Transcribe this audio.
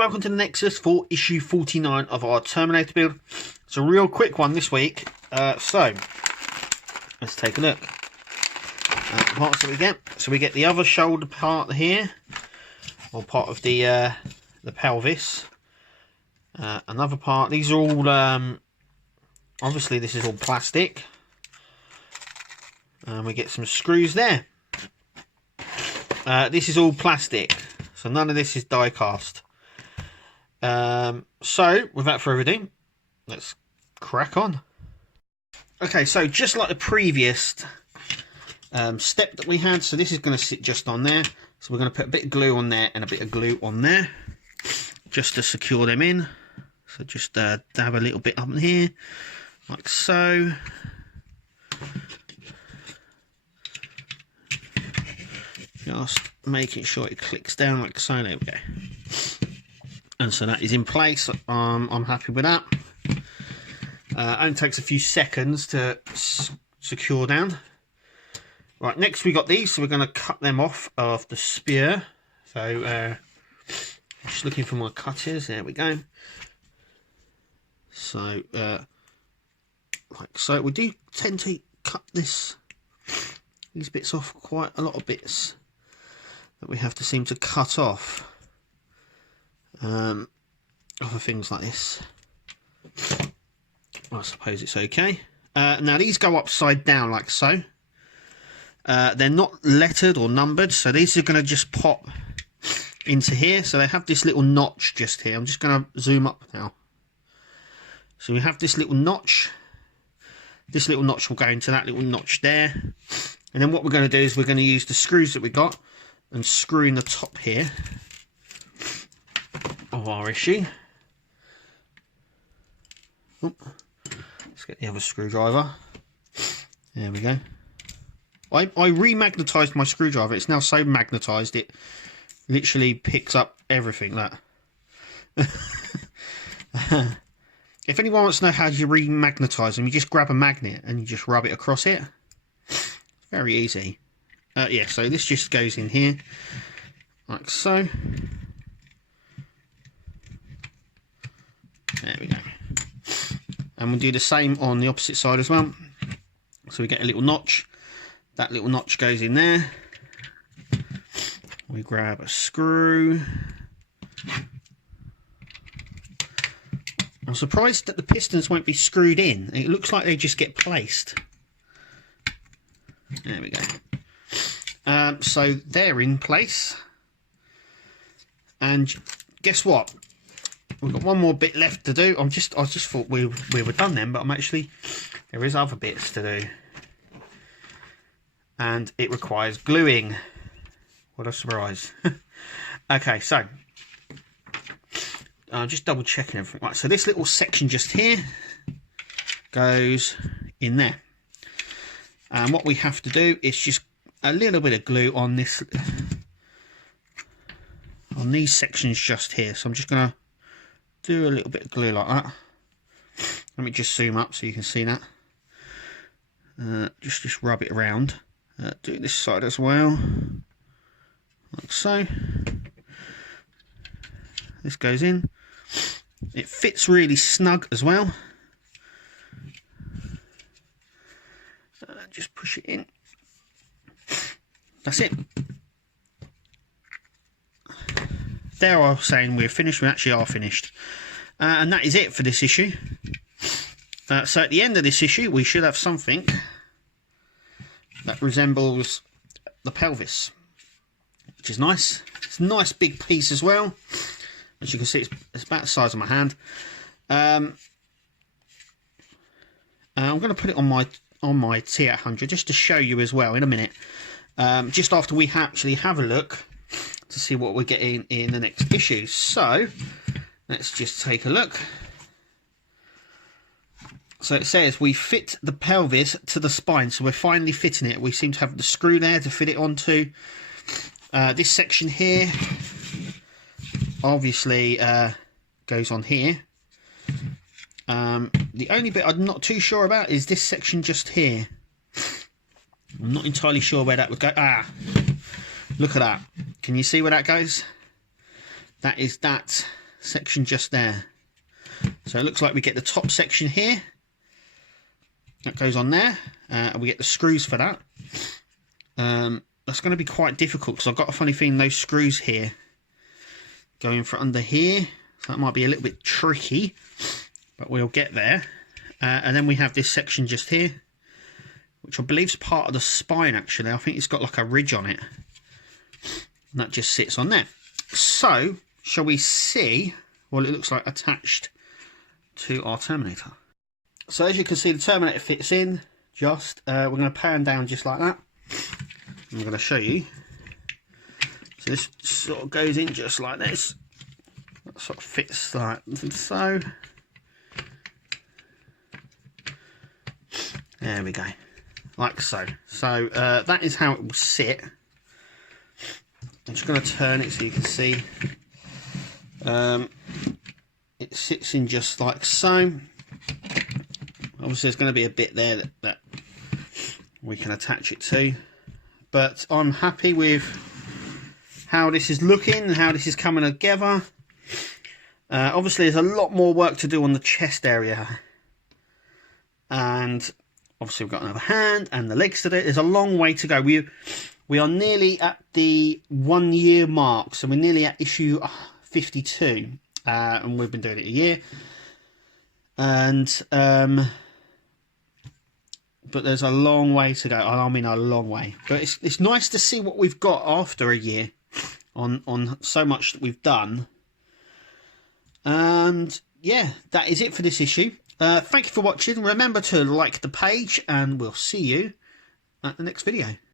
welcome to the Nexus for issue 49 of our Terminator build. It's a real quick one this week, so let's take a look at the parts that we get. So we get the other shoulder part here, or part of the pelvis. Another part. These are all obviously this is all plastic, and we get some screws there. This is all plastic, so none of this is die cast. So without further ado, let's crack on. Okay, so just like the previous step that we had, so this is going to sit just on there. So we're going to put a bit of glue on there and a bit of glue on there, just to secure them in. So just dab a little bit up in here, like so. Just making sure it clicks down like so. There we go. And so that is in place. I'm happy with that. Only takes a few seconds to secure down. Right, next we got these, so we're going to cut them off of the spear. So just looking for my cutters. There we go. So like so, we do tend to cut these bits off, quite a lot of bits that we have to seem to cut off. Other things like this, I suppose it's okay. Now these go upside down like so. They're not lettered or numbered, so these are going to just pop into here. So they have this little notch just here. I'm just going to zoom up now. So we have this little notch. This little notch will go into that little notch there. And then what we're going to do is we're going to use the screws that we got and screw in the top here of our issue. Oop. Let's get the other screwdriver. There we go. I remagnetized my screwdriver. It's now so magnetized it literally picks up everything. That. If anyone wants to know how you remagnetize them, you just grab a magnet and you just rub it across it. It's very easy. Yeah, so this just goes in here like so. There we go. And we'll do the same on the opposite side as well. So we get a little notch. That little notch goes in there. We grab a screw. I'm surprised that the pistons won't be screwed in. It looks like they just get placed. There we go. So they're in place. And guess what? We've got one more bit left to do. I just thought we were done then, but there is other bits to do. And it requires gluing. What a surprise. Okay, so just double checking everything. Right, so this little section just here goes in there. And what we have to do is just a little bit of glue on this, on these sections just here. So I'm just going to do a little bit of glue like that. Let me just zoom up so you can see that. Just rub it around. Do this side as well, like so. This goes in. It fits really snug as well. Just push it in. That's it. There I was saying we're finished. We actually are finished. And that is it for this issue. So at the end of this issue, we should have something that resembles the pelvis, which is nice. It's a nice big piece as well. As you can see, it's about the size of my hand. I'm going to put it on my T800 just to show you as well in a minute. Just after we actually have a look to see what we're getting in the next issue. So let's just take a look. So it says we fit the pelvis to the spine, so we're finally fitting it. We seem to have the screw there to fit it onto. This section here obviously goes on here. The only bit I'm not too sure about is this section just here. I'm not entirely sure where that would go. Look at that. Can you see where that goes? That is that section just there. So it looks like we get the top section here. That goes on there. And we get the screws for that. That's going to be quite difficult because I've got a funny feeling those screws here go in for under here. So that might be a little bit tricky. But we'll get there. And then we have this section just here, which I believe is part of the spine actually. I think it's got like a ridge on it. And that just sits on there. So, shall we see what it looks like attached to our Terminator? So as you can see, the Terminator fits in just, we're going to pan down just like that. I'm going to show you. So this sort of goes in just like this. That sort of fits like so. There we go. Like so. So that is how it will sit. I'm just going to turn it so you can see. It sits in just like so. Obviously there's going to be a bit there that we can attach it to. But I'm happy with how this is looking and how this is coming together. Obviously there's a lot more work to do on the chest area. And obviously we've got another hand and the legs to do. There's a long way to go. We are nearly at the 1 year mark. So we're nearly at issue 52. And we've been doing it a year. And but there's a long way to go. I mean a long way. But it's nice to see what we've got after a year on so much that we've done. And yeah, that is it for this issue. Thank you for watching. Remember to like the page and we'll see you at the next video.